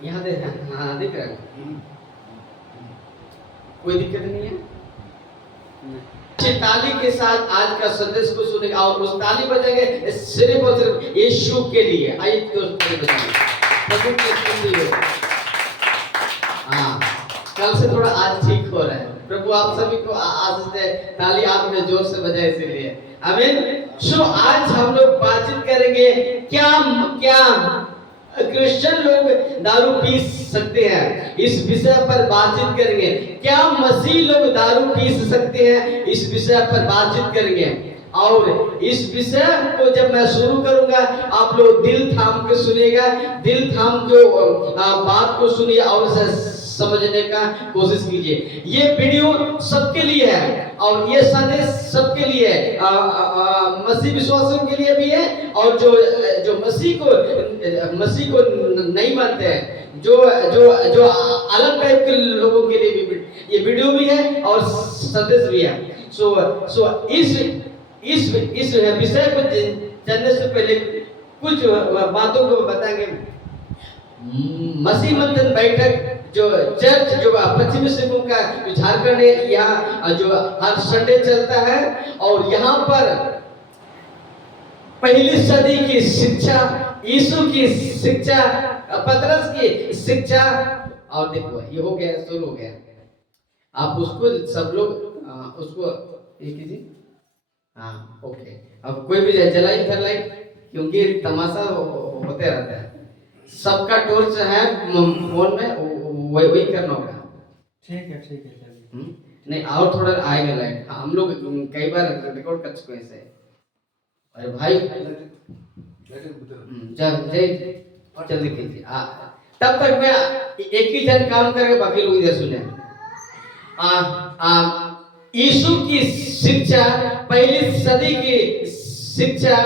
यहाँ दे, हाँ दिख रहा है, कोई दिक्कत नहीं है। अच्छी ताली के साथ आज का संदेश को सुनेगा और उस ताली बजाएंगे सिर्फ और सिर्फ यीशु के लिए। आइए दोस्तों बजाएंगे प्रभु की स्तुति हो। हाँ, कल से थोड़ा आज ठीक हो रहा है। प्रभु आप सभी को आशीष दे। ताली आपने जोर से बजाए इसलिए। आमीन। सो आज हम लोग बातचीत करेंगे क्या क्या क्रिश्चियन लोग दारू पी सकते हैं, इस विषय पर बातचीत करेंगे। क्या मसीह लोग दारू पी सकते हैं, इस विषय पर बातचीत करेंगे। और इस विषय को जब मैं शुरू करूंगा आप लोग दिल थाम के सुनिएगा, दिल थाम के बात को सुनिए और समझने का कोशिश कीजिए। ये वीडियो सबके लिए है और ये संदेश सबके लिए है, मसीह विश्वासियों के लिए भी है और जो मसीह को नहीं मानते हैं, जो जो जो अलग टाइप के लोगों के लिए भी ये वीडियो भी है और संदेश भी है। सो इस विषय को जानने से पहले कुछ बातों को बताएंगे। मसीह मंथन बैठक जो चर्च जो पश्चिमी सिंहभूम का जो झारखंड है, यहाँ जो हर संडे चलता है और यहाँ पर पहली सदी की शिक्षा, यीशु की शिक्षा, पतरस की शिक्षा, और देखो ये हो गया, शुरू हो गया। आप उसको सब लोग उसको ये कीजिए। हाँ ओके, अब कोई भी जलाई फिर लाइट, क्योंकि तमाशा होते रहता है। सबका टॉर्च है फोन में, वही करना होगा। ठीक है चलिए। नहीं और थोड़ा आएगा लाइट। हाँ, हम लोग कई बार रिकॉर्ड कर चुके हैं इसे। अरे भाई जल्दी कीजिए। तब तक मैं एक ही जन काम करके बाकी लोग इधर सुने। यीशु की शिक्षा, पहली सदी की शिक्षा,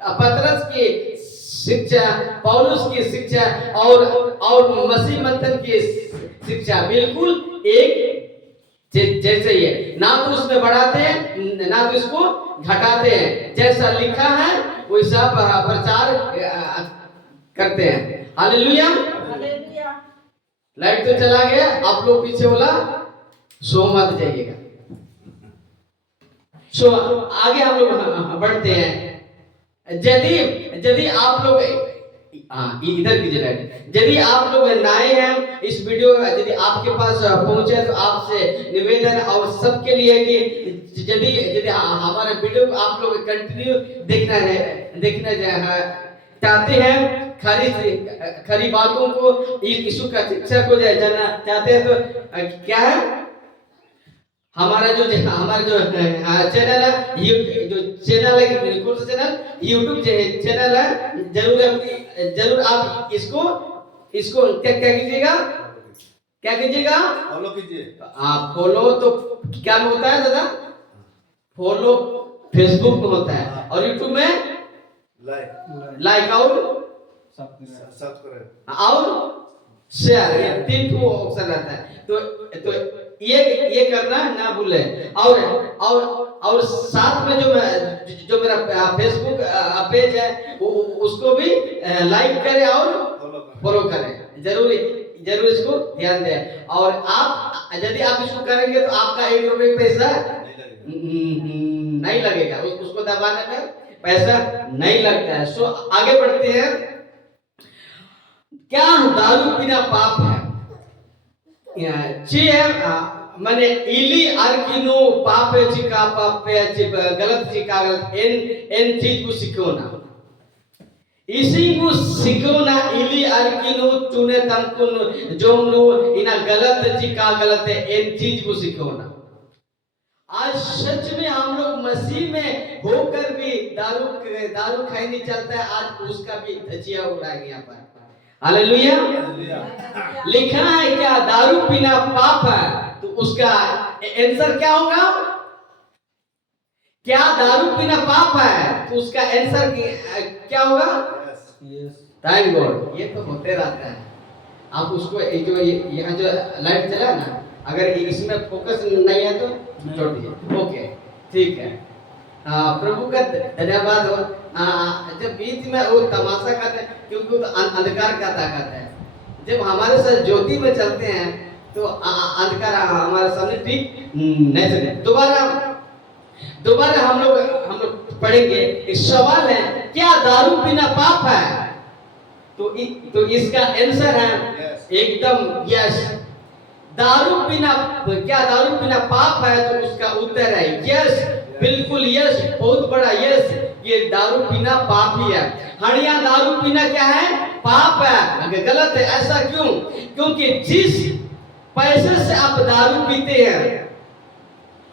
पतरस की शिक्षा, पौलुस की शिक्षा और मसीह मंथन की शिक्षा बिल्कुल एक जैसे ही है। ना तो उसमें बढ़ाते हैं ना तो इसको घटाते हैं, जैसा लिखा है वैसा प्रचार करते हैं। हालेलुया। लाइट तो चला गया, आप लोग पीछे बोला सो मत जाइएगा। सो आगे हम लोग बढ़ते हैं। यदि आप लोग इधर कीजिए लाइट। यदि आप लोग नए हैं, इस वीडियो यदि आपके पास पहुंचे तो आपसे निवेदन और सबके लिए कि यदि हमारे वीडियो को आप लोग कंटिन्यू देखना चाहते हैं, खरी बातों को, यीशु का शिक्षा को जानना चाहते हैं, तो क्या है हमारा जो चैनल है, जो चैनल है, कौन सा चैनल, यूट्यूब चैनल है, जरूर आप इसको क्या कीजिएगा, फॉलो कीजिए। फॉलो तो क्या में होता है दादा? फॉलो फेसबुक में होता है और यूट्यूब में लाइक और सब्सक्राइब और शेयर, ये 3 ऑप्शन रहता है। तो ये करना ना भूले। और साथ में जो मेरा फेसबुक पेज है उसको भी लाइक करें और फॉलो करें। जरूर इसको ध्यान दें। और आप यदि आप इसको करेंगे तो आपका 1 रुपये पैसा नहीं लगेगा, उसको दबाने में पैसा नहीं लगता है। सो आगे बढ़ते हैं। क्या दारू पीना पाप है? मैंने इली आर्किनो पापे चिका पापे गलत चिका गलत एन चीज को सीखो ना, इसी को सीखो ना। इली आर्किनो चुने तमकुन जोमनो इना गलत चिका गलत है, एन चीज को सीखो ना। आज सच में हम लोग मसीह में होकर भी दारू खाई नहीं चलता है। आज उसका भी धजिया उड़ाएंगे यहाँ पर। हालेलुया। लिखा है क्या दारू पीना पाप है? तो उसका आंसर क्या होगा? क्या दारू पीना पाप है? तो उसका आंसर क्या होगा? Thank God. ये तो होते रहता है। आप उसको जो यहाँ जो लाइट चला ना, अगर इसमें फोकस नहीं है तो छोड़ दीजिए। ओके ठीक है। हाँ, प्रभु का धन्यवाद हो। जब बीच में वो तमाशा करते हैं, क्योंकि वो तो अंधकार का ताकत है। जब हमारे साथ ज्योति में चलते हैं तो अंधकार हमारे सामने ठीक नहीं सकते। दोबारा हम लोग पढ़ेंगे। एक सवाल है, क्या दारू पीना पाप है? तो इसका आंसर है एकदम यस। दारू पीना, क्या दारू पीना पाप है? तो उसका उत्तर है यस, बिल्कुल यस, बहुत बड़ा यस। ये दारू पीना पाप ही है। हड़िया दारू पीना क्या है? पाप है, गलत है। ऐसा क्यों? क्योंकि जिस पैसे से आप दारू पीते हैं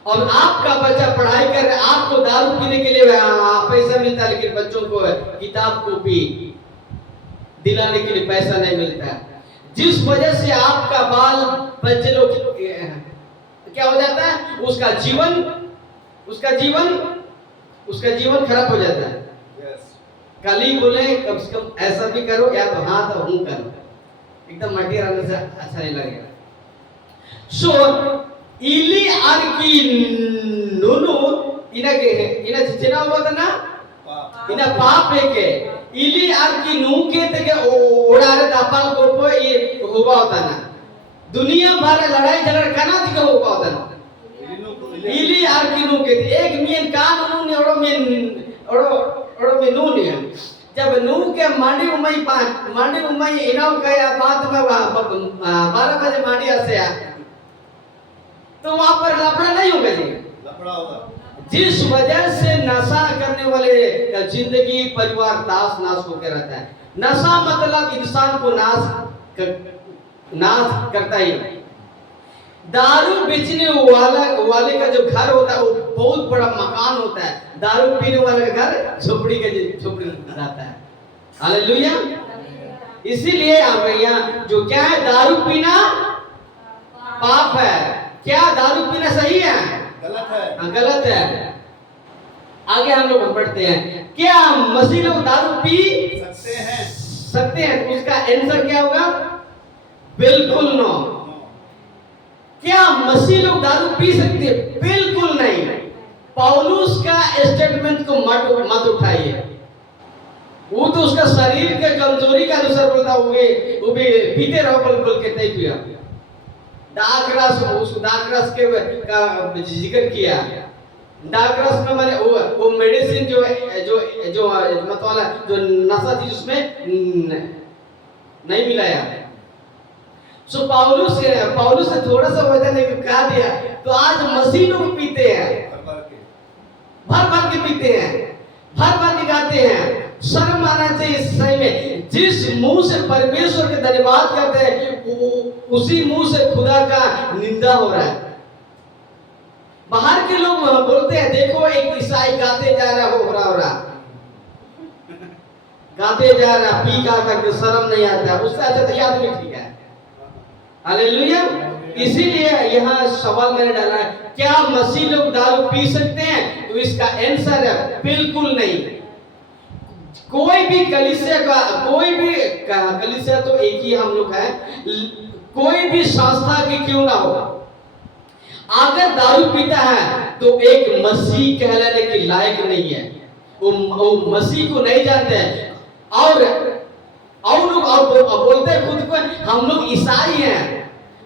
और आपका बच्चा पढ़ाई कर रहा है, आपको दारू पीने के लिए पैसा मिलता है, लेकिन बच्चों को किताब कॉपी दिलाने के लिए पैसा नहीं मिलता है। जिस वजह से आपका बाल बच्चे लोग क्या हो जाता है, उसका जीवन खराब हो जाता है। कल ही बोले कम से कम ऐसा भी करो, या तो हाँ तो हूं करो, एकदम मटी रहने से अच्छा नहीं लगेगा। इली आरकी नुनु इना चिना होता ना, इना पाप है के इली आरकी नु के तके ओडारे दापाल कोपो ये होगा होता ना। दुनिया भर लड़ाई झगड़ा कना दिखे होगा होता ना। इली आरकी नु के एक मियन कान नु ने ओड़ो में नु ने जब नु के मांडी उमई इनाम कया बात में 12 बजे मांडी आसे आ, तो वहां पर लफड़ा नहीं होगा जी, लफड़ा होगा। जिस वजह से नशा करने वाले का जिंदगी परिवार नाश होकर रहता है। नशा मतलब इंसान को नाश करता ही। दारू बेचने वाले का जो घर होता है वो बहुत बड़ा मकान होता है। दारू पीने वाले का घर झोपड़ी रहता है। हालेलुया। इसीलिए यहाँ जो क्या है, दारू पीना पाप है। क्या दारू पीना सही है? गलत है। गलत है। आगे हम लोग पढ़ते हैं, क्या मसीह लोग दारू पी सकते हैं? तो उसका आंसर क्या होगा? बिल्कुल नो। क्या मसीह लोग दारू पी सकते हैं? बिल्कुल नहीं। पौलुस का स्टेटमेंट को मत उठाइए। वो तो उसका शरीर के कमजोरी का अनुसार बोलता, वो भी पीते रहो बोल के नहीं पिया। दाकरस के का जिक्र किया। दाकरस में मैंने वो मेडिसिन जो मतलब जो नशा थी उसमें नहीं मिलाया। सो पौलुस से थोड़ा सा वजन लेकर कहा दिया। तो आज मसीह लोग पीते हैं, भर के पीते हैं, भर के गाते हैं। शर्म आना चाहिए सही में। जिस मुंह से परमेश्वर के धन्यवाद करते हैं उसी मुंह से खुदा का निंदा हो रहा है। बाहर के लोग बोलते हैं, देखो एक ईसाई गाते जा रहा हो रहा गाते जा रहा, पी गा करके शर्म नहीं आता, उससे अच्छा तो याद भी ठीक है। हालेलुया। इसीलिए यहाँ सवाल मैंने डाला है, क्या मसीह लोग दारू पी सकते हैं? तो इसका आंसर है बिल्कुल नहीं। कोई भी कलीसिया तो एक ही हम लोग है, कोई भी संस्था की क्यों ना हो, अगर दारू पीता है तो एक मसीह कहलाने के लायक नहीं है। वो मसीह को नहीं जानते हैं। और लोग बोलते हैं खुद को हम लोग ईसाई हैं,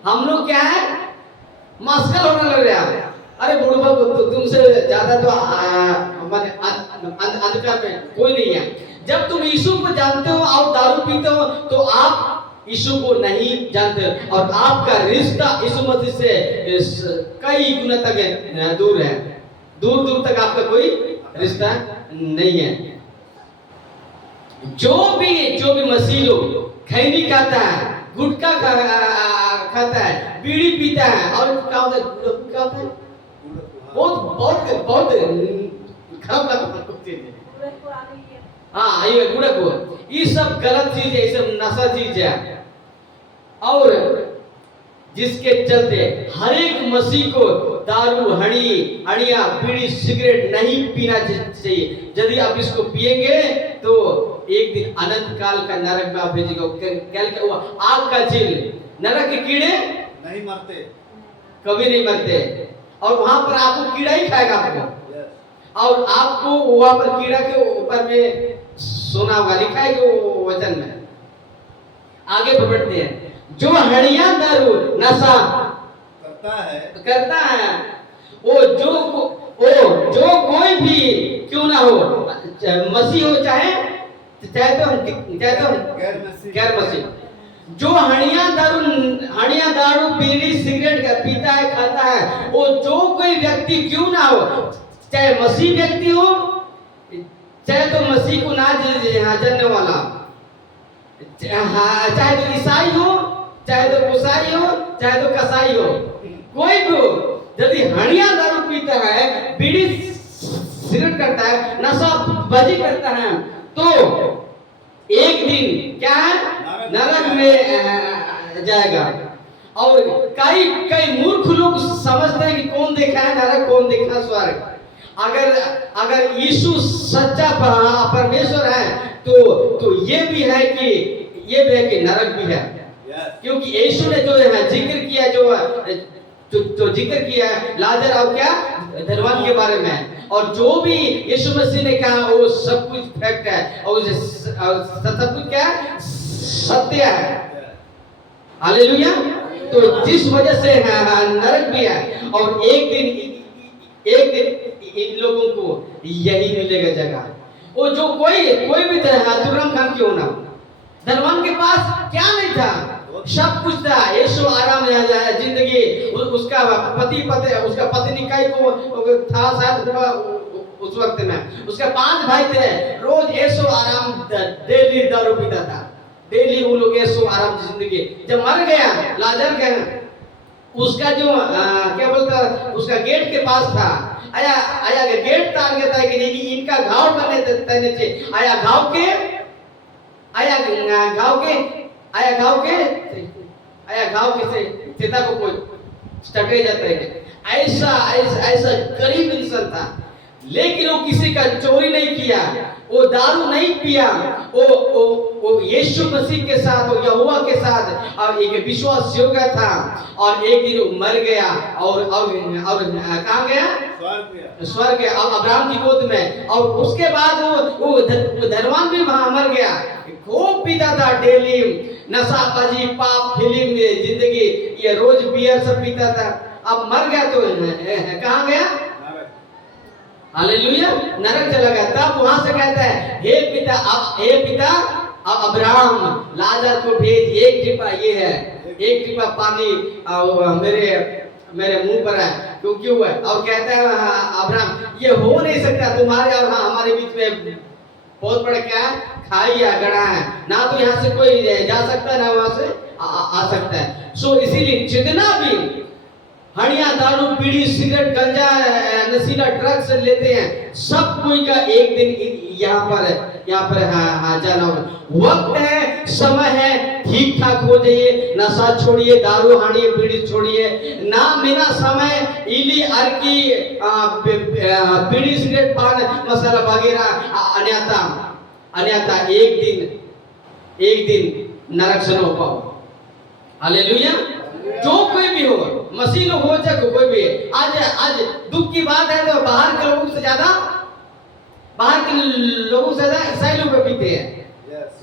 हम लोग क्या है, मस्कल होने लग रहा है। अरे बुढ़वा तुमसे ज्यादा तो अंधकार में कोई नहीं है। जब तुम यीशु को जानते हो और दारू पीते हो तो आप यीशु को नहीं जानते, और आपका रिश्ता यीशु मसीह से कई गुना तक दूर है। दूर तक आपका कोई रिश्ता नहीं है। जो भी मसीह लोग खैनी खाता है, गुटखा खाता है, बीड़ी पीता है, और क्या होता है, बहुत खराब लगता है। हाँ, ये गुड़क, ये सब गलत चीज है, ये सब नशा चीज है। और जिसके चलते हर एक मसीह को दारू, हड़िया, बीड़ी, सिगरेट नहीं पीना चाहिए। यदि आप इसको पिएंगे तो एक दिन अनंत काल का नरक में आप भेजेगा। आग का झील, नरक के कीड़े नहीं मरते, कभी नहीं मरते, और वहां पर आपको कीड़ा ही खाएगा आपको। और आपको वहां पर कीड़ा के ऊपर में सुना हुआ लिखा है कि वो वचन में। आगे बढ़ते हैं। जो हड़िया दारू नशा करता है वो जो कोई भी क्यों ना हो, मसीह हो चाहे गैर मसीह, जो हड़िया दारू बीड़ी सिगरेट पीता है खाता है, वो जो कोई व्यक्ति क्यों ना हो, चाहे मसीह व्यक्ति हो, चाहे तो मसीह को ना जानने वाला, चाहे तो ईसाई हो, चाहे तो कुसाई हो, चाहे तो कसाई हो, कोई भी हो, यदि हड़िया दारू पीता है, बीड़ी सिगरेट करता है, नशाबाजी करता है, तो एक दिन क्या है, नरक में जाएगा। और कई मूर्ख लोग समझते हैं कि कौन देखा है नरक, कौन देखा स्वर्ग। अगर यीशु सच्चा परमेश्वर है तो ये भी है कि नरक भी है, क्योंकि यीशु ने जो है जिक्र किया, जो जिक्र किया है लाजर और क्या धनवान के बारे में, और जो भी यीशु मसीह ने कहा वो सब कुछ फैक्ट है और सब कुछ क्या सत्य है। हालेलुया। तो जिस वजह से नरक भी है, और एक दिन इन लोगों को यही मिलेगा जगह। वो जो कोई भी तुरम खान क्यों ना, धनवान के पास क्या नहीं था, सब कुछ था, यीशु आराम जिंदगी, उसका उसका पत्नी कई को था शायद उस वक्त में, उसके 5 भाई थे, रोज यीशु आराम डेली दारू पीता था, डेली वो लोग यीशु आराम जिंदगी। जब मर गया लाजर गया, उसका जो क्या बोलता, उसका गेट के पास था, आया गेट तार के था कि इनका घाव करने तने थे, आया घाव के से सीता को कोई स्टके जाता है। ऐसा गरीब इंसान था, लेकिन वो किसी का चोरी नहीं किया, वो दारू नहीं पिया, वो यीशु मसीह के साथ, वो यहोवा के साथ और एक विश्वास योग्य था। और एक दिन वो मर गया और कहाँ गया, स्वर्ग गया, अब्राहम की गोद में। और उसके बाद वो धनवान भी वहां मर गया, खूब पीता था, डेली नशाबाजी, पाप, फिल्म, जिंदगी, ये रोज बियर सब पीता था। अब मर गया तो कहाँ गया, हालेलुया, नरक चला गया। तब वहां से कहता है, हे पिता अब अब्राहम लाजर को भेज, एक टिपा ये है, एक टिपा पानी मेरे मुंह पर है, क्यों है। और कहता है अब्राहम, ये हो नहीं सकता, तुम्हारे और हमारे बीच में बहुत बड़ा क्या है, खाई या गड़ा है, ना तो यहाँ से कोई जा सकता है ना वहां से आ सकता है। सो इसीलिए जितना भी हड़िया दारू बीड़ी सिगरेट गंजा नशीला ड्रग्स लेते हैं, सब कोई का एक दिन यहाँ पर जाना होगा। वक्त है, समय है, ठीक ठाक हो जाइए, नशा छोड़िए, दारू हाड़िए, बीड़ी छोड़िए, ना बिना समय इली अर्की बीड़ी सिगरेट पान मसाला वगैरह अन्यथा एक दिन नरक से न पाओ। हालेलुया। जो कोई भी हो, मसीह लोग हो चाहे कोई भी, आज दुख की बात है तो बाहर के लोगों से ज्यादा ईसाई लोग पीते हैं।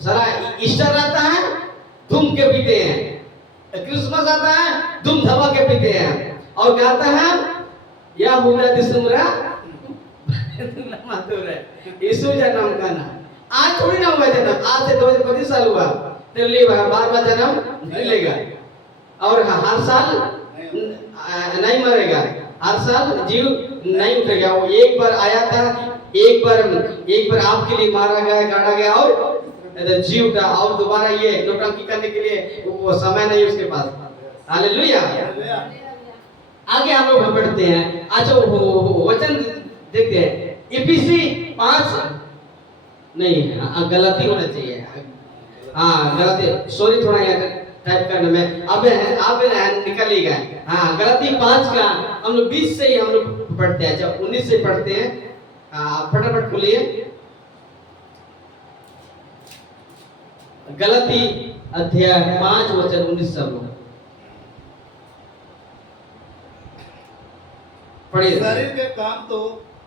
सारा ईस्टर आता है धूम के पीते हैं, क्रिसमस आता है धूम धमा के पीते हैं, और कहता है या हुदा दिसुमरा यीशु जन्म का ना। आज थोड़ी ना हुआ जन्म, आज से 2025 साल हुआ, तेरे लिए बार जन्म नहीं लेगा, और हर साल नहीं मरेगा, हर साल जीव नहीं उठेगा। वो एक बार आया था, एक बार आपके लिए मारा गया, गाड़ा गया और जीव उठा, और दोबारा ये नौटंकी करने के लिए वो समय नहीं उसके पास। हालेलुया। आगे हम लोग बढ़ते हैं। अच्छा वचन देखते हैं, इफिसी 5 नहीं, गलती होना चाहिए, हाँ गलती, सॉरी थोड़ा यहाँ टाइप करने में अब निकल ही गए। हाँ, गलती 5 का हम लोग 20 से ही हम लोग पढ़ते हैं, जब 19 से पढ़ते हैं, फटाफट खोलिए गलती अध्याय 5 वचन 19 सब लोग पढ़िए। शरीर के काम तो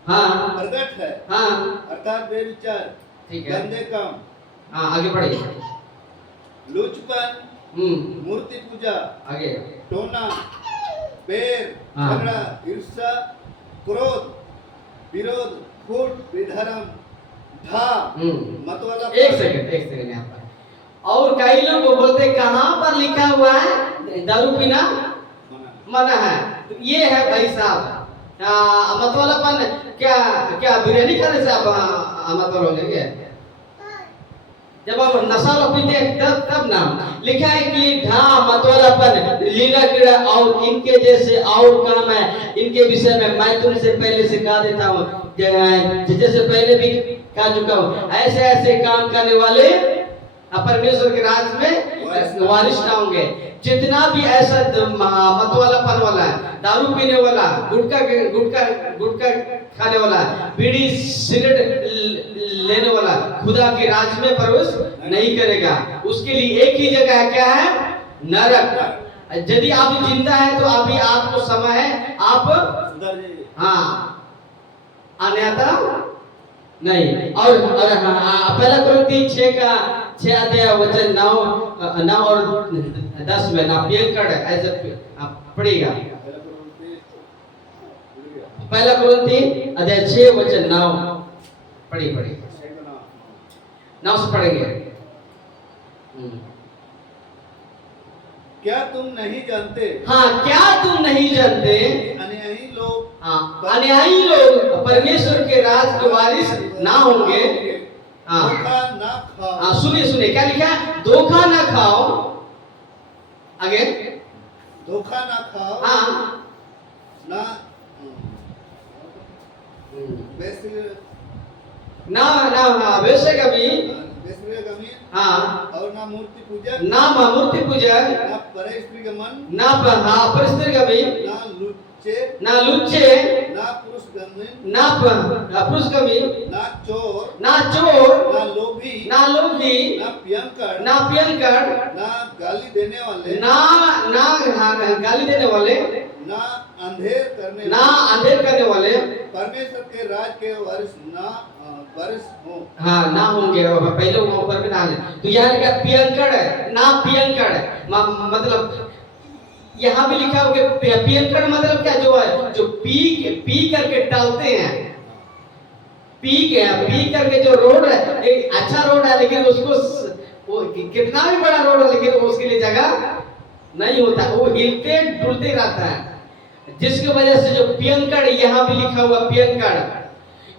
हाँ प्रगट है, हाँ अर्थात बेविचार, ठीक है। गंदे काम, हाँ आगे बढ़िए। लुचपन, मूर्ति पूजा, आगे। टोना, बैर, हाँ। झगड़ा, ईर्ष्या, क्रोध, विरोध, फूट, विधर्म, ढा, मतवाला, एक सेकंड यहाँ पर। और कई लोग बोलते कहाँ पर लिखा हुआ है दारू पीना मना है? तो ये है भाई साहब मतवालापन। क्या क्या बिरयानी खाने से आप मतवाला हो जाएंगे? जब आप नशा पीते हैं तब ना लिखा है कि ढा मतवालापन, लीला कीड़ा और इनके जैसे और काम है, इनके विषय में मैं तुमसे पहले सिखा देता हूँ, जैसे पहले भी कह चुका हूँ। ऐसे ऐसे काम करने वाले परमेश्वर के राज में वारिस ना होंगे। जितना भी ऐसा मतवालापन वाला है, दारू पीने वाला, गुटखा खाने वाला, बीड़ी सिगरेट लेने वाला, खुदा के राज में प्रवेश नहीं करेगा। उसके लिए एक ही जगह है, क्या है? नरक। यदि आप जिंदा है तो अभी आपको समय है, आप हाँ अन्यथा नहीं। और पहला कुरिन्थी 6 अध्याय वचन 9 और 10 में ना पियंकड़ ऐसे पढ़ेगा। पहला कुरिन्थी अध्याय 6 वचन 9 पढ़ी 9 से पढ़ेंगे। क्या तुम नहीं जानते? हाँ, क्या तुम नहीं जानते? अन्यायी लोग, अन्यायी लोग परमेश्वर के राज के वारिस ना होंगे। धोखा ना खाओ। सुनिए क्या लिखा है? धोखा ना खाओ। आगे धोखा ना खाओ। हाँ ना वैसे कभी और ना मूर्ति पूजा, मूर्ति पूजा, ना परस्त्री गमन, परस्त्री गमन, ना लुच्चे, ना पुरुष गमी, ना चोर, ना लोभी, ना पियंकड़, ना गाली देने वाले, गाली देने वाले, ना अंधेर करने वाले, परमेश्वर के राज के वारिस हो। हाँ ना होंगे। पहले वो ऊपर में ना है। तो यहाँ लिखा पियंकड़ है, ना पियंकड़ मतलब यहाँ भी लिखा होगा पियंकड़ मतलब क्या? जो है जो पी करके टालते हैं, पी करके जो रोड है, एक अच्छा रोड है लेकिन उसको कितना भी बड़ा रोड है लेकिन उसके लिए जगह नहीं होता, वो हिलते डुलते रहता है, जिसकी वजह से जो पियंकड़, यहाँ भी लिखा हुआ पियंकड़।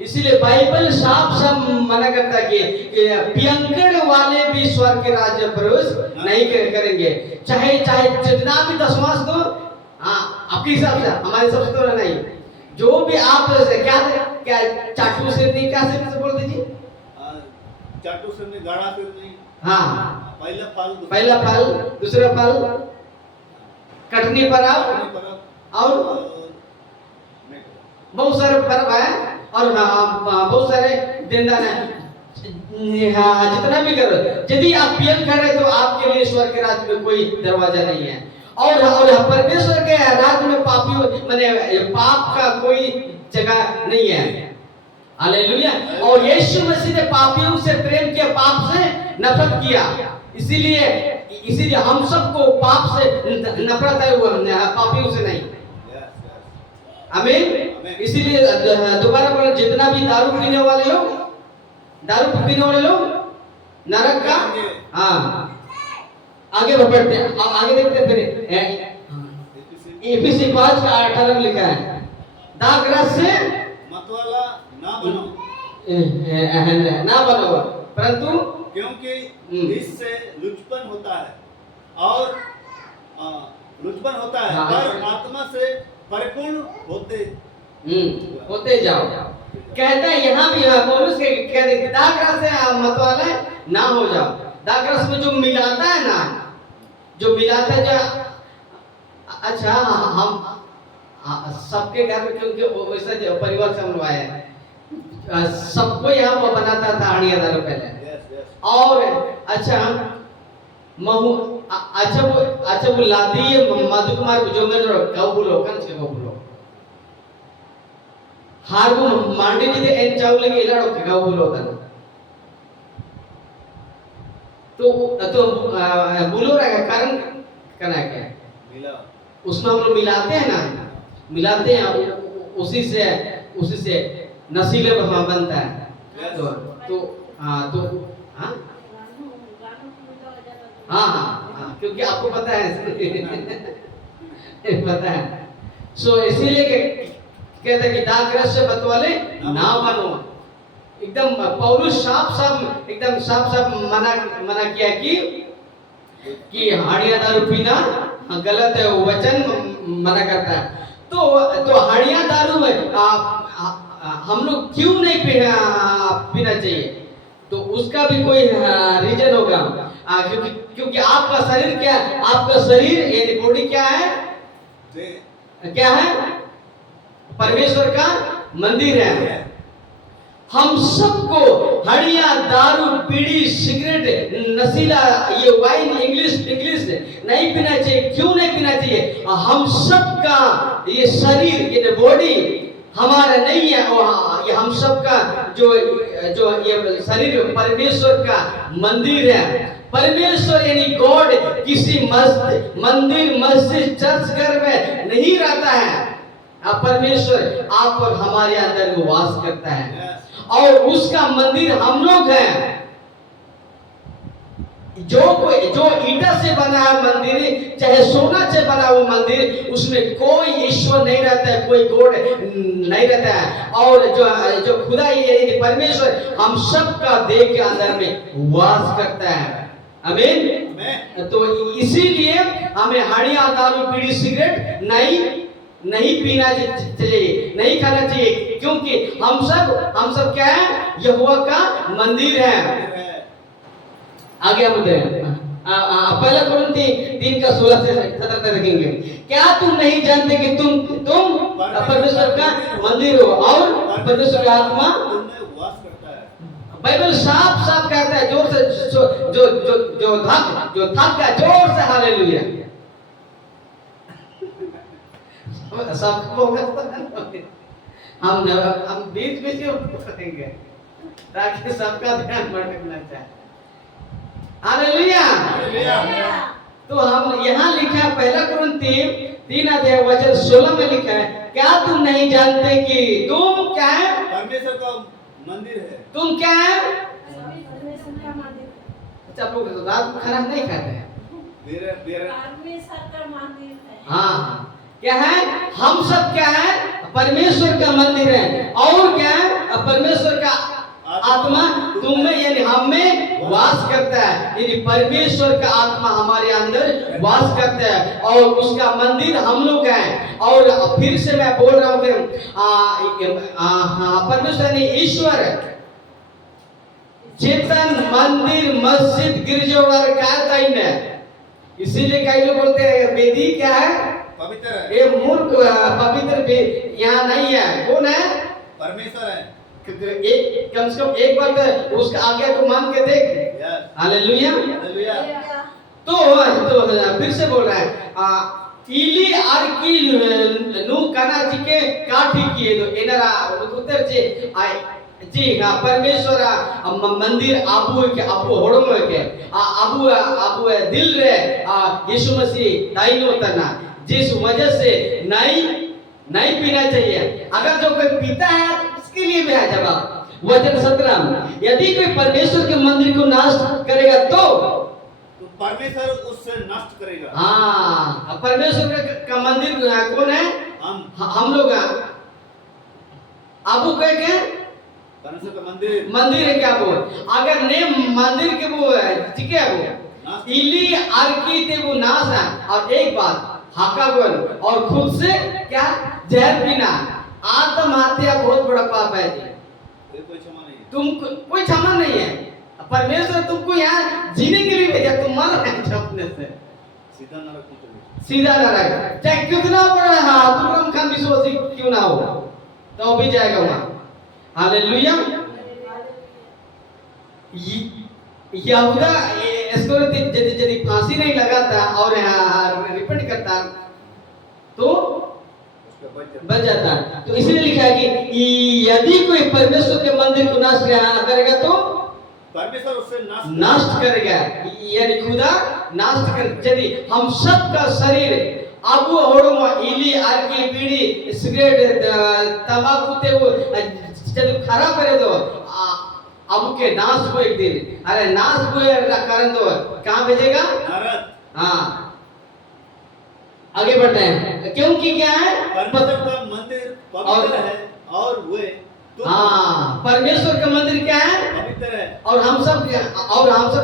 इसीलिए बाइबल साफ मना करता है कि पियंकड़ वाले भी स्वर्ग के राज्य में प्रवेश नहीं करेंगे। चाहे जितना भी दशमांश दो, आपके हिसाब से, हमारे हिसाब से तो नहीं। जो भी आप क्या चाटू से नहीं, क्या से बोल दीजिए? चाटू से नहीं, गाड़ा से नहीं। हाँ, पहला फल, दूसरा फल, कटनी पर और बहुत सारे पर्व है और बहुत सारे देनदार हैं। जितना भी करो, यदि आप पियंकड़ है तो आपके लिए स्वर्ग के राज्य में कोई दरवाजा नहीं है। और परमेश्वर के राज्य में माने पाप का कोई जगह नहीं है। हालेलुया। और यीशु मसीह ने पापियों से प्रेम किया, पाप से नफरत किया। इसीलिए हम सबको पाप से नफरत है, पापियों से नहीं। आमीन। इसीलिए दोबारा बोलो, जितना भी दारू पीने वाले लोग नरक का, आगे बढ़ते हैं। अब आगे देखते हैं फिर एफएसी 5:18 में लिखा है, दागरस से मतवाला ना बनो परंतु क्योंकि इससे लुचपन होता है और पर आत्मा से परिपूर्ण होते जाओ। कहता है यहाँ भी पौलुस कहते दागरस से मतवाला ना हो जाओ। दागरस में जो मिलाता है ना, जो अच्छा हम सबके घर में, क्योंकि वैसा परिवार से हम आए हैं, सबको यहाँ वो बनाता था हड़िया दारू पहले। और अच्छा वो लादी मधु कुमार जो मैं कब बोलो कन से कब बोलो ಹಾಗೂ मांडीमध्ये एन चावले इलाडो गाव बोलवता तो बोलो रहेगा कारण करना क्या है मिला उसमें हम लोग मिलाते हैं ना मिलाते हैं उसी से नशीले बनता है तो हाँ हाँ हाँ हाँ क्योंकि आपको पता है पता है सो इसीलिए कहते हैं कि दाग्रस्त से बतवाले ना बनो एकदम पौलुस साफ एकदम साफ मना किया कि हाड़िया दारू पीना गलत है वचन मना करता है तो हाड़िया दारू में हम लोग क्यों नहीं पीना चाहिए तो उसका भी कोई रीजन होगा क्योंकि आपका शरीर क्या है आपका शरीर यानी बॉडी क्या है परमेश्वर का मंदिर है हम सबको हड़िया दारू बीड़ी सिगरेट नशीला ये वाइन इंग्लिश नहीं पीना चाहिए क्यों नहीं पीना चाहिए हम सबका ये शरीर ये बॉडी हमारा नहीं है ये हम सबका जो ये शरीर परमेश्वर का मंदिर है परमेश्वर यानी गॉड किसी मंदिर मस्जिद चर्च घर में नहीं रहता है परमेश्वर आप और हमारे अंदर में वास करता है और उसका मंदिर हम लोग हैं जो ईटा से बना है मंदिर चाहे सोना से बना हुआ मंदिर उसमें कोई ईश्वर नहीं रहता है कोई गॉड नहीं रहता है और जो खुदा ये परमेश्वर हम सबका देह के अंदर में वास करता है आमीन तो इसीलिए हमें हाड़िया दारू बीड़ी सिगरेट नहीं पीना चाहिए नहीं खाना चाहिए क्योंकि हम सब क्या है यहोवा का मंदिर है आगे हम पहला कुरिन्थी 3:16 से 17 तक देखेंगे क्या तुम नहीं जानते कि तुम परमेश्वर का मंदिर हो और परमेश्वर का आत्मा वास करता है बाइबल साफ कहता है जोर से जो थक गया जोर से हालेलुया सबको हम बीच करेंगे ताकि सबका ध्यान भटकना चाहे हालेलुया तो हम यहाँ लिखा है पहला कुरिन्थी 3:16 में लिखा है क्या तुम नहीं जानते कि तुम क्या है परमेश्वर का मंदिर है तुम क्या है अच्छा आप लोग रात को खाना नहीं खाते हैं परमेश्वर का मंदिर है हाँ क्या है हम सब क्या है परमेश्वर का मंदिर है और क्या है परमेश्वर का आत्मा तुम में यानी हम में वास करता है यानी परमेश्वर का आत्मा हमारे अंदर वास करता है और उसका मंदिर हम लोग हैं और फिर से मैं बोल रहा हूँ परमेश्वर यानी ईश्वर चेतन मंदिर मस्जिद गिरजाघर काय है इसीलिए कई लोग बोलते हैं वेदी क्या है पवित्र है ये मूर्ख पवित्र यहाँ नहीं है कौन है परमेश्वर है एक कम से कम एक बार उसका आज्ञा को मान के देख हालेलुया हालेलुया तो फिर से बोल रहा है इली आर की नु कना जी के काठी किए दो एनरा उत्तर जी जी हाँ परमेश्वर मंदिर आबू के आबू होड़ो के आबू दिल रे यीशु मसीह दाइनो तना जिस वजह से नहीं पीना चाहिए अगर जो कोई पीता है इसके लिए भी है जवाब वचन 17 यदि कोई परमेश्वर के मंदिर को नाश करेगा तो परमेश्वर उससे नष्ट करेगा हाँ परमेश्वर का मंदिर कौन है हम लोग आबू कह के परमेश्वर का मंदिर है क्या वो अगर ने मंदिर के वो ठीक है वो इली आरकी ते वो नाश है और एक बात हाकावन और खुद से क्या जहर पीना आत्महत्या बहुत बड़ा पाप है जी कोई क्षमा नहीं तुम कोई क्षमा नहीं है परमेश्वर तुमको यहाँ जीने के लिए भेजा तुम मर रहे अपने से सीधा नरक चाहे कितना बड़ा अब्दुल खान विश्वासी क्यों ना हो तो भी जाएगा वहां हालेलुया यहूदा इसको यदि फांसी नहीं लगाता और रिपेंट करता तो बच जाता है। तो इसलिए लिखा है कि यदि कोई परमेश्वर के मंदिर को नाश करेगा तो परमेश्वर उससे नष्ट करेगा, यानी खुदा नष्ट कर। यदि हम सब का शरीर अब और इली आरकी बीड़ी सिगरेट तंबाकू ते वो जब खराब करे तो अब के नाश हो एक दिन, अरे नाश हुए कारण तो कहाँ भेजेगा? हाँ, आगे बढ़ते हैं। क्योंकि क्या है, परमेश्वर का मंदिर पवित्र है और वे तो हाँ, परमेश्वर का मंदिर क्या है? पवित्र है और हम सब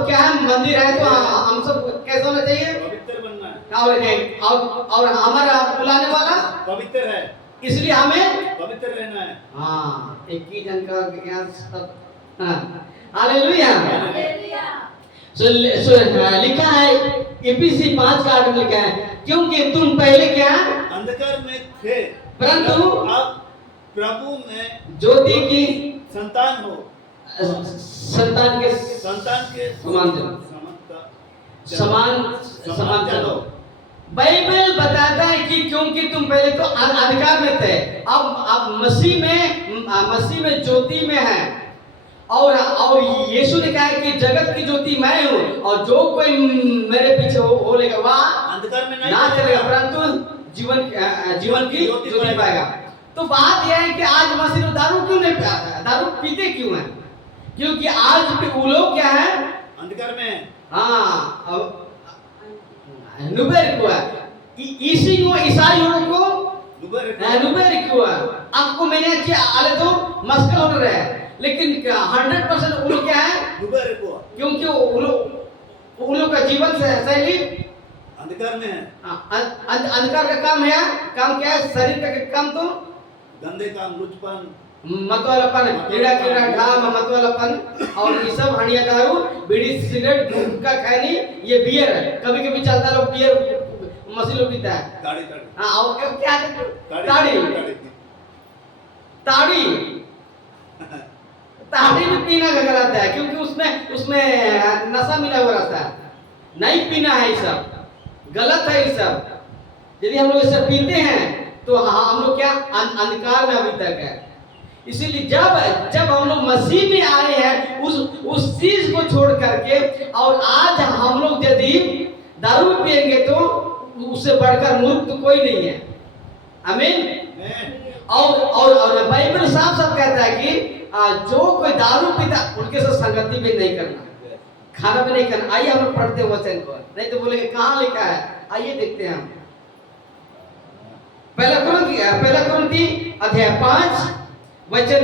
क्या है? मंदिर है। तो हम सब कैसे होना चाहिए? पवित्र बनना है और हमारा बुलाने वाला पवित्र है, इसलिए हमें पवित्र रहना है। हाँ, एक ही जन का ज्ञान सब। हालेलुया। सो लिखा है एफिसी 5:8 में लिखा है, क्योंकि तुम पहले क्या अंधकार में थे, परंतु अब प्रभु में ज्योति की संतान हो, संतान के समान चलो। बाइबल बताता है कि क्योंकि तुम पहले तो अंधकार में थे, अब मसीह में ज्योति में है। और यीशु ने कहा है कि जगत की ज्योति मैं हूँ, और जो कोई मेरे पीछे हो लेगा वह अंधकार में ना चलेगा, परंतु जीवन की ज्योति पाएगा। तो बात यह है कि आज मसीह दारू क्यों नहीं दारू पीते क्यों है? क्योंकि आज के वो लोग क्या है? अंधकार में। हाँ, नुबेर को इसी को ईसाई को नुबेर को आपको मैंने क्या आले तो मस्कल हो रहा है, लेकिन 100% वो लोग क्या है? नुबेर को, क्योंकि वो लोग का जीवन शैली अंधकार में है। अंधकार का काम है, काम क्या है? शरीर का काम तो गंदे काम, लुचपन, मतवालापन, कीड़ा घाम, मतवालापन, और ये सब हड़िया दारू, बीड़ी सिगरेट, गुटखा खैनी, ये बियर है। कभी कभी चलता लोग बियर मसीह लोग पीता है। हाँ, और क्या ताड़ी भी पीना गलत है, क्योंकि उसमें नशा मिला हुआ रहता है। नहीं पीना है, ये सब गलत है। ये सब यदि हम लोग इसे पीते हैं तो हम लोग क्या अंधकार में अभी तक है। इसीलिए जब हम लोग मसीह में आए हैं, उस चीज को छोड़ करके, और आज हम लोग यदि दारू पिएंगे तो उससे बढ़कर मूर्ख तो कोई नहीं है। आमीन। और बाइबल साफ साफ कहता है कि जो कोई दारू पीता उनके साथ संगति भी नहीं करना, खाना भी नहीं करना। आइए हम लोग पढ़ते हैं वचन को, नहीं तो बोलेंगे कहाँ लिखा है। आइए देखते हैं हम पहला कुरिन्थी अध्याय 5 वचन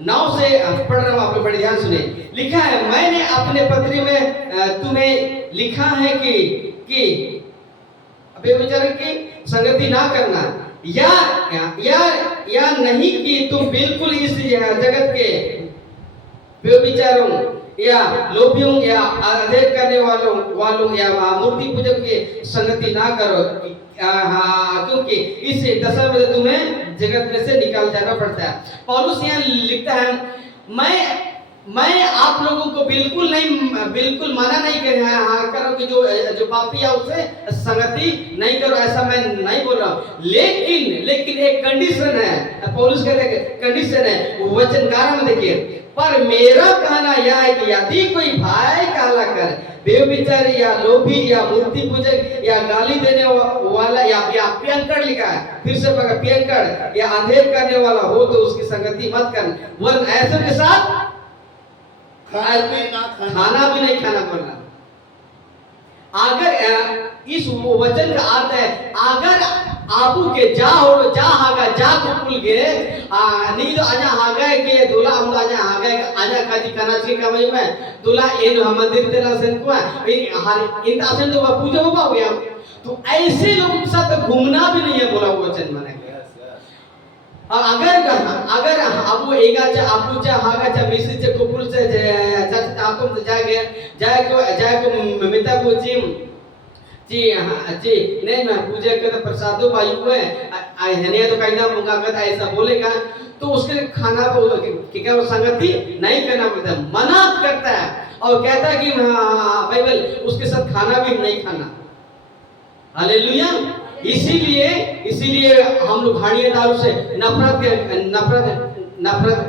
9 से पढ़ रहा हूँ, आप लोग बड़े ध्यान सुने। लिखा है, मैंने अपने पत्र में तुम्हें लिखा है कि व्यभिचार की संगति ना करना, या नहीं कि तुम बिल्कुल इस जगत के व्यभिचारों या लोभियों या अधेर करने वालों या मूर्ति पूजक की संगति ना करो, क्योंकि इस दशा में तुम्हें जगत में से निकाल जाना पड़ता है। पौलुस यहाँ लिखता है, मैं आप लोगों को बिल्कुल मना नहीं करो कि जो पापी है उससे संगति नहीं करो, ऐसा मैं नहीं बोल रहा हूँ। लेकिन एक कंडीशन है, पौलुस कहते हैं कंडीशन है, वचन 11 में देखिए, पर मेरा कहना यह है कि यदि कोई भाई कहला कर व्यभिचार या लोभी या मूर्ति पूजक या गाली देने वाला या प्रियंकर लिखा है, फिर से पकड़, प्रियंकर या अंधेर करने वाला हो तो उसकी संगति मत कर, वरन ऐसे के साथ खाना भी नहीं खाना बोलना। अगर इस वचन का अर्थ है, अगर आपू के जा को भूल गए नहीं तो आजा हागा के दूल्हा हम आजा हागा आजा काजी कनाची का भाई में दूल्हा इन मंदिर तेरा सेन को हर इन आसन तो पूजा होगा हो गया। तो ऐसे लोगों के साथ घूमना भी नहीं है, बोला वचन माने। अगर आपू एगा चा आपू चा हागा चा मिस्त्री चा कुपुल से आपको जाए को मिता पूजिम जी नहीं मैं पूजा के तो प्रसादों वायु है हने तो कहना मुंगा का ऐसा बोलेगा तो उसके लिए खाना कि क्या वो संगति नहीं करना पड़ता, मना करता है और कहता है कि बाइबल उसके साथ खाना भी नहीं खाना। हालेलुया। इसीलिए इसीलिए हम लोग हाड़िया दारू से नफरत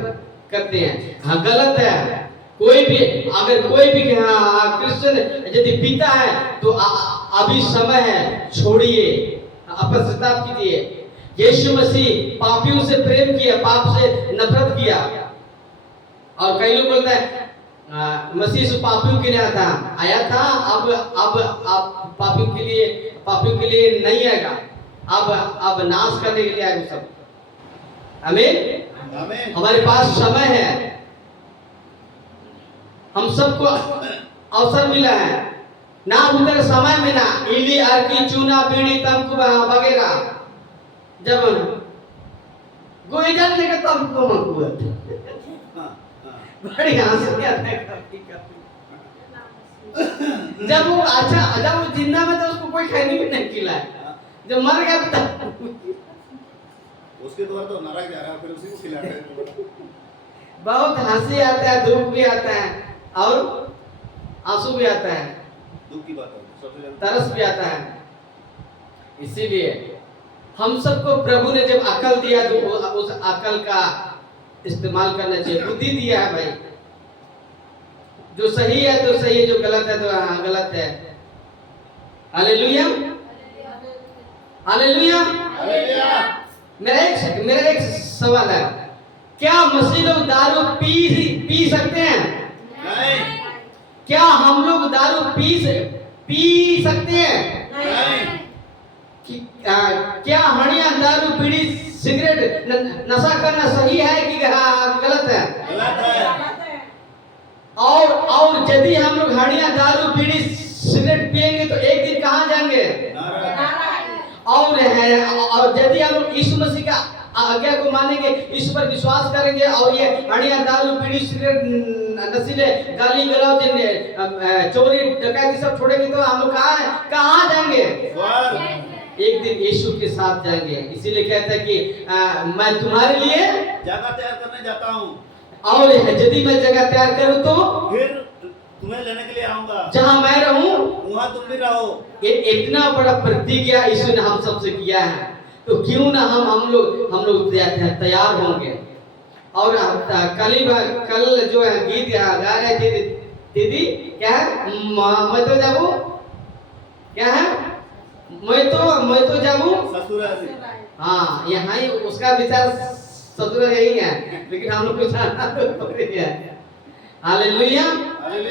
करते हैं। हाँ, गलत है। कोई भी अगर कोई भी क्रिश्चियन यदि पीता है तो अभी समय है, छोड़िए, पश्चाताप कीजिए। यीशु मसीह पापियों से प्रेम किया, पाप से नफरत किया। और कई लोग बोलते हैं मसीह से पापियों के लिए आया था, अब पापियों के लिए नहीं आएगा, अब नाश करने के लिए आएगा सब। आमीन। हमारे पास समय है, हम सबको अवसर मिला है ना। उधर समय में ना इली अर्की चूना बीड़ी तंकु वगैरह जब गोई जान लेके तंकु मंगू बड़ी हंसी आता है कभी। जब वो जिंदा में तो उसको कोई खाने भी नहीं खिलाया, जब मर गया तो उसके द्वारा तो नरक जा रहा है, फिर उसी को खिला रहे हैं। बहुत हंसी आता है, दुख भी आता है और आंसू भी आता है, दुख की बात है, सबसे तरस भी आता है। इसीलिए हम सबको प्रभु ने जब अकल दिया तो उस अकल का इस्तेमाल करना चाहिए। बुद्धि दिया है भाई, जो सही है तो सही है, जो गलत है तो गलत है। Hallelujah, hallelujah. मेरा एक सवाल है, क्या मसीह लोग दारू पी सकते हैं? नहीं। क्या हम लोग दारू पी सकते हैं? नहीं। क्या हड़िया दारू बीड़ी सिगरेट नशा करना सही है कि गलत है? गलत है। और यदि हम लोग हड़िया दारू बीड़ी सिगरेट पिएंगे तो एक दिन कहाँ जाएंगे? और यदि हम लोग यीशु मसीह का आज्ञा को मानेंगे, इस पर विश्वास करेंगे और ये हड़िया दारू बीड़ी सिगरेट नशीले गाली गलौज चोरी डकैती सब छोड़ेंगे तो हम लोग कहाँ जाएंगे? एक दिन यीशु के साथ जाएंगे। इसीलिए कहता है कि मैं तुम्हारे लिए जगह तैयार करने जाता हूँ, और यदि मैं जगह तैयार करूँ तो फिर तुम्हें लेने के लिए आऊंगा। जहाँ मैं रहूं वहाँ तुम भी रहो। ये इतना बड़ा प्रतिज्ञा यीशु ने हम सबसे किया है, तो क्यों ना हम लोग तैयार होंगे। और कल जो है गीत गा रहे थे दीदी, क्या है? मैं तो जाऊँ, क्या है? मैं तो जाऊँ ससुराल। हाँ, यहाँ ही उसका विचार ससुर यही है, लेकिन हम लोग को जाना तो है। हालेलुया।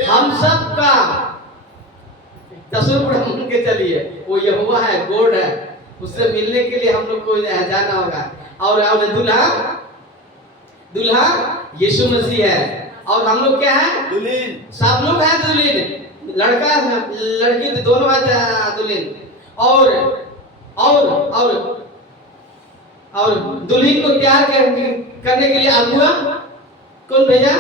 हम सब का ससुर मन के चलिए, वो यहोवा है, गॉड है, उससे मिलने के लिए हम लोग को जाना होगा। और दूल्हा यीशु मसीह है, और हम लोग क्या है? दुल्हन। सब लोग हैं दुल्हन, लड़का लड़की तो दोनों है दुल्हन। और दुल्हन को तैयार करने के लिए अगुआ कौन भेजा?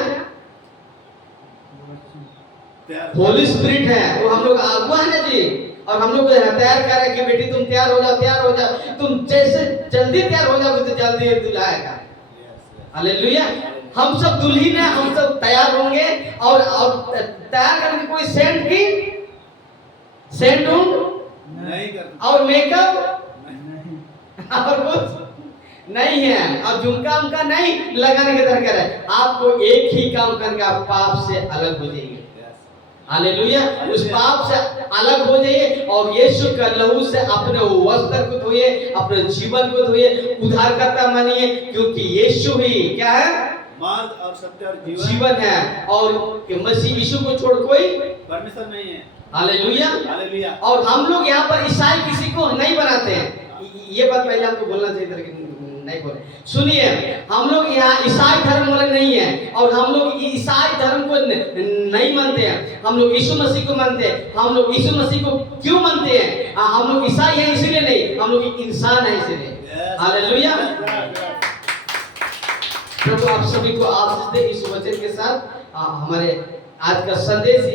होली स्पिरिट है, वो हम लोग अगुआ है ना जी। और हम लोग तैयार कर रहे हैं कि बेटी तुम तैयार हो जाओ, तुम जैसे जल्दी तैयार हो जाओगे तो जल्दी दूल्हा आएगा। हालेलुया। हम सब दुल्हन है, हम सब तैयार होंगे। और तैयार करने कोई सेंट नहीं करना, और मेकअप और कुछ नहीं है, और झुमका उनका नहीं लगाने की दरकार है। आपको एक ही काम करके आप पाप से अलग हो जाइए। हालेलुया। उस पाप से अलग हो जाइए और यीशु का लहू से अपने वस्त्र को धोइए, अपने जीवन को धोइए, उद्धारकर्ता मानिए, क्योंकि यीशु ही क्या है? मार्ग और सत्य और जीवन है। और मसीह यीशु को छोड़ कोई परमेश्वर नहीं है। Hallelujah, hallelujah. और हम लोग यहाँ पर ईसाई किसी को नहीं बनाते हैं। ये बात पहले आपको बोलना चाहिए था, लेकिन नहीं बोले। सुनिए, हम लोग यहाँ ईसाई धर्म वाले नहीं है, और हम लोग ईसाई धर्म को नहीं मानते हैं। हम लोग यीशु मसीह को मानते हैं। हम लोग यीशु मसीह को क्यों मानते हैं? हम लोग ईसाई हैं इसलिए नहीं, हम लोग इंसान हैं इसलिए। हालेलुया। प्रभु आप सभी को आशीष दे इस वचन के साथ। हमारे आज का संदेश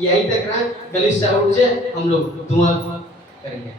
यही तक रहा। गलीचा उठ जाए, हम लोग दुआ करेंगे।